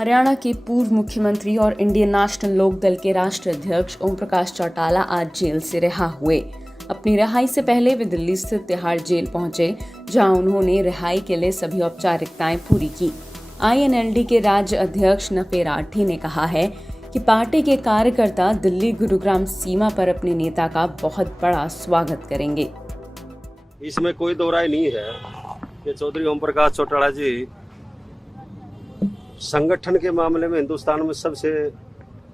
हरियाणा के पूर्व मुख्यमंत्री और इंडियन नेशनल लोकदल के राष्ट्रीय अध्यक्ष ओम प्रकाश चौटाला आज जेल से रिहा हुए। अपनी रिहाई से पहले वे दिल्ली स्थित तिहाड़ जेल पहुंचे, जहां उन्होंने रिहाई के लिए सभी औपचारिकताएं पूरी की। INLD के राज्य अध्यक्ष नफे राठी ने कहा है कि पार्टी के कार्यकर्ता दिल्ली गुरुग्राम सीमा पर अपने नेता का बहुत बड़ा स्वागत करेंगे। इसमें कोई दो राय नहीं है कि चौधरी ओम प्रकाश चौटाला जी संगठन के मामले में हिंदुस्तान में सबसे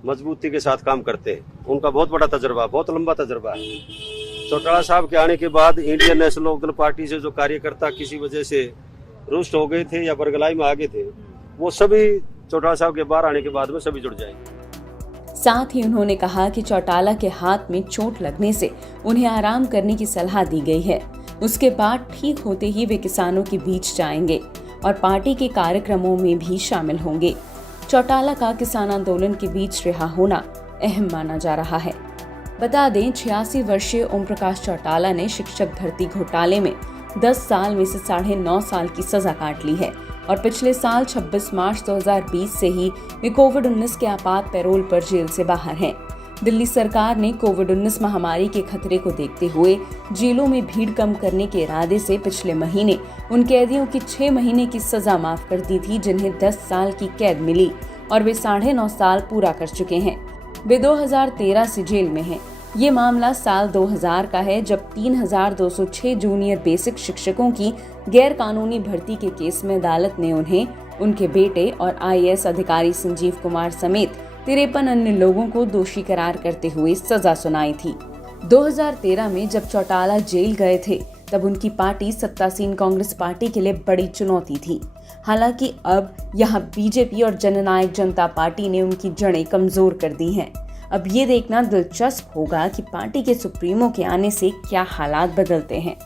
मजबूती के साथ काम करते हैं। उनका बहुत बड़ा तजर्बा, बहुत लंबा तजर्बा है। चौटाला साहब के आने के बाद इंडियन नेशनल लोकदल पार्टी से जो कार्यकर्ता किसी वजह से रुष्ट हो गए थे या बरगलाई में आ गए थे, वो सभी चौटाला साहब के बाहर आने के बाद में सभी जुड़ जाएंगे। साथ ही उन्होंने कहा कि चौटाला के हाथ में चोट लगने से उन्हें आराम करने की सलाह दी गई है। उसके बाद ठीक होते ही वे किसानों के बीच जाएंगे और पार्टी के कार्यक्रमों में भी शामिल होंगे। चौटाला का किसान आंदोलन के बीच रिहा होना अहम माना जा रहा है। बता दें, 86 वर्षीय ओम प्रकाश चौटाला ने शिक्षक भर्ती घोटाले में 10 साल में से 9.5 साल की सजा काट ली है और पिछले साल 26 मार्च 2020 से ही वे कोविड-19 के आपात पैरोल पर जेल से बाहर हैं। दिल्ली सरकार ने कोविड-19 महामारी के खतरे को देखते हुए जेलों में भीड़ कम करने के इरादे से पिछले महीने उन कैदियों की 6 महीने की सजा माफ कर दी थी, जिन्हें 10 साल की कैद मिली और वे 9.5 साल पूरा कर चुके हैं। वे 2013 से जेल में हैं। ये मामला साल 2000 का है, जब 3206 जूनियर बेसिक शिक्षकों की गैर कानूनी भर्ती के केस में अदालत ने उन्हें, उनके बेटे और IAS अधिकारी संजीव कुमार समेत 53 अन्य लोगों को दोषी करार करते हुए सजा सुनाई थी। 2013 में जब चौटाला जेल गए थे, तब उनकी पार्टी सत्तासीन कांग्रेस पार्टी के लिए बड़ी चुनौती थी। हालांकि अब यहां बीजेपी और जननायक जनता पार्टी ने उनकी जड़ें कमजोर कर दी हैं। अब ये देखना दिलचस्प होगा कि पार्टी के सुप्रीमो के आने से क्या हालात बदलते हैं।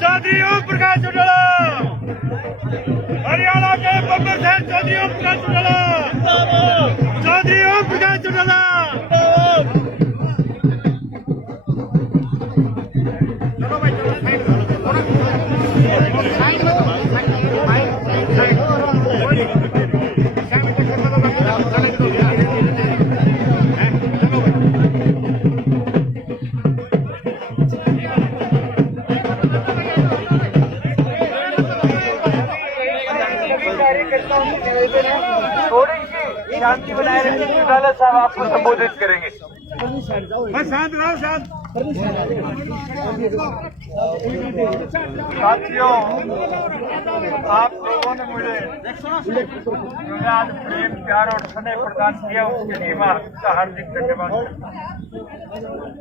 चौधरी ओम प्रकाश चौटाला, हरियाणा के बब्बर से चौधरी ओम प्रकाश चौटाला, चौधरी ओम प्रकाश चौटाला। थोड़ी सी शांति बनाए रखिए। चौटाला साहब आपको संबोधित करेंगे। शांत रहो, शांत। साथियों, आप लोगों ने मुझे आज प्रेम, प्यार और स्नेह प्रदान किया, उसके लिए मैं आपका हार्दिक धन्यवाद करता हूँ।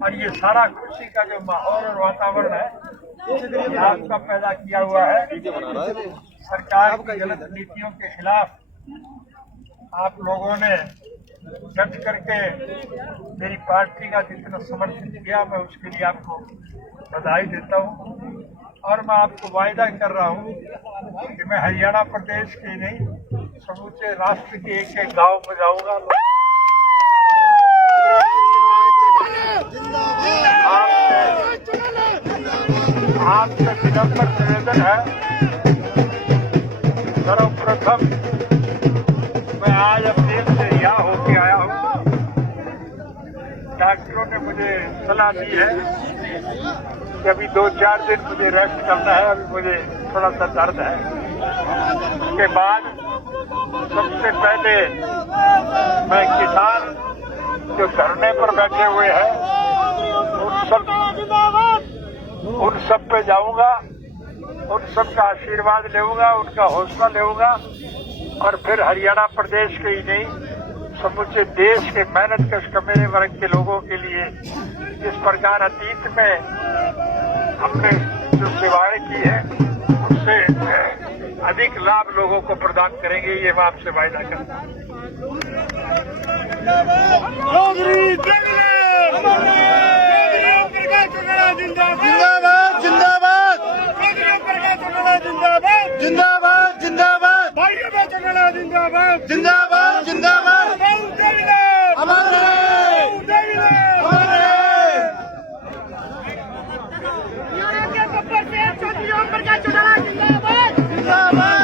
और ये सारा खुशी का जो माहौल और वातावरण है, आपका पैदा किया हुआ है। सरकार की गलत नीतियों के खिलाफ आप लोगों ने डट करके मेरी पार्टी का जितना समर्थन किया मैं उसके लिए आपको बधाई देता हूँ। और मैं आपको वायदा कर रहा हूँ कि मैं हरियाणा प्रदेश के नहीं समूचे राष्ट्र के एक एक गांव में जाऊंगा। आपसे विनम्र निवेदन है, सर्वप्रथम मैं आज अपने से यहाँ होके आया हूँ। डॉक्टरों ने मुझे सलाह दी है कि अभी 2-4 दिन मुझे रेस्ट करना है, अभी मुझे थोड़ा सा दर्द है। उसके बाद सबसे पहले मैं किसान जो धरने पर बैठे हुए हैं उन सब पे जाऊंगा, उन सब का आशीर्वाद लेऊंगा, उनका हौसला लेऊंगा और फिर हरियाणा प्रदेश के ही नहीं समूचे देश के मेहनतकश कमेरे वर्ग के लोगों के लिए जिस प्रकार अतीत में हमने जो सेवाएं की है उससे अधिक लाभ लोगों को प्रदान करेंगे, ये मैं आपसे वायदा करता हूँ। जिंदाबाद जिंदाबाद जिंदाबाद जिंदाबाद जिंदाबाद जिंदाबाद जिंदाबाद जिंदाबाद अमर रहे अमर रहे। जिंदाबाद जिंदाबाद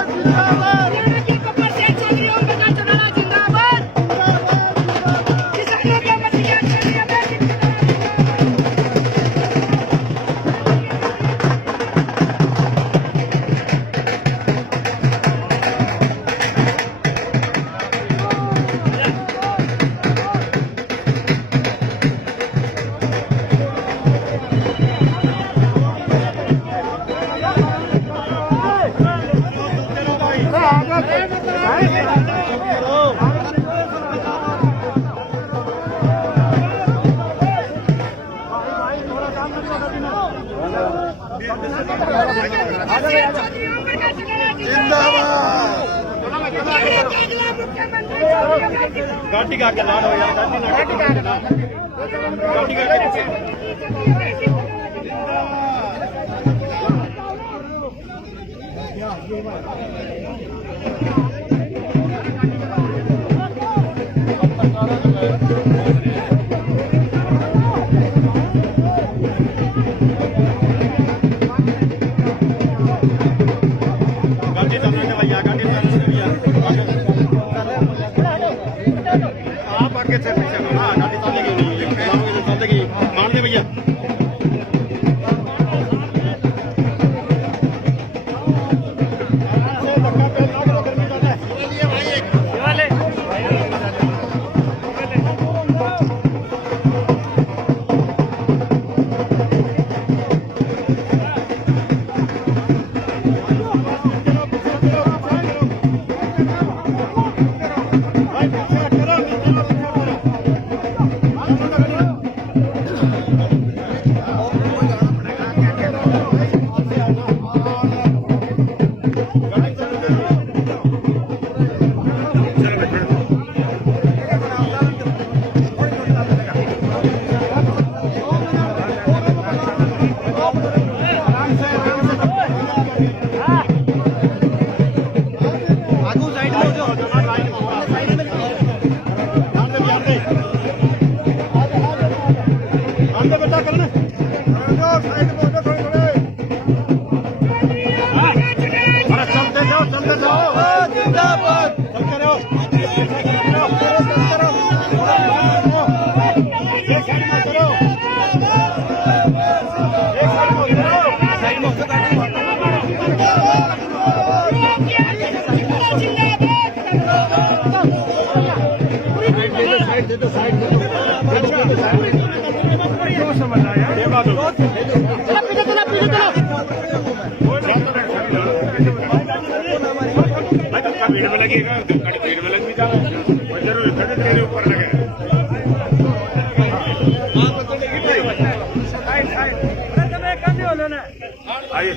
गाड़ी का के लाड़ हो यार, गाड़ी का भीड़ में लगेगा, भीड़ में लग भी जाना जरूर तेरे ऊपर लगे। आइए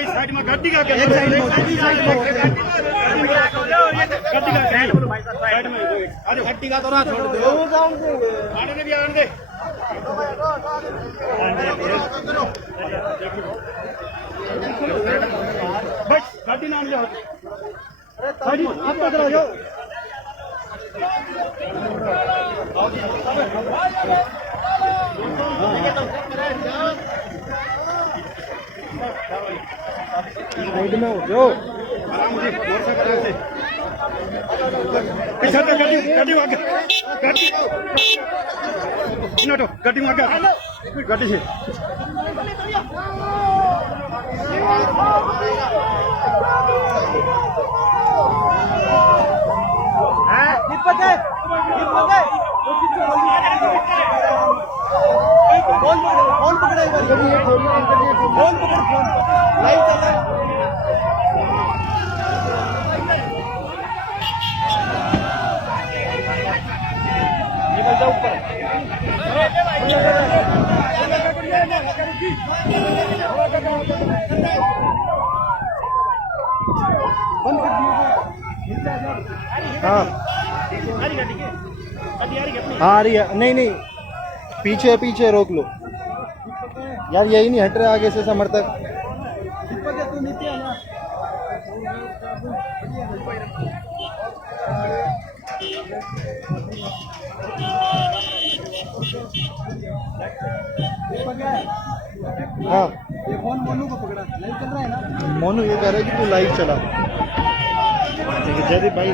भाई साइड में गड्डी का साइड में गड्डी का साइड में अरे गड्डी का थोड़ा छोड़ दो आने दे भी आने दे बस गड्डी ना ले गाड़ी आप पकड़ जाओ साइड में हो जाओ आराम से मोटरसाइकिल से पीछे से गाड़ी आगे गाड़ी नोटो गाड़ी आगे गाड़ी से फोन पकड़ा फोन पकड़ फोन लाइव चल रहा है हाँ आ रही है नहीं नहीं पीछे पीछे रोक लो यार यही नहीं हट रहे आगे से समर्थक हाँ ये फोन मोनू को पकड़ा लाइव चल रहा है ना मोनू ये कह रहा है कि तू लाइव चला ठीक है जयदीप भाई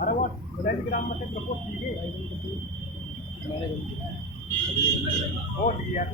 अरे वो टेलीग्राम में से प्रपोज कीजिए हो गया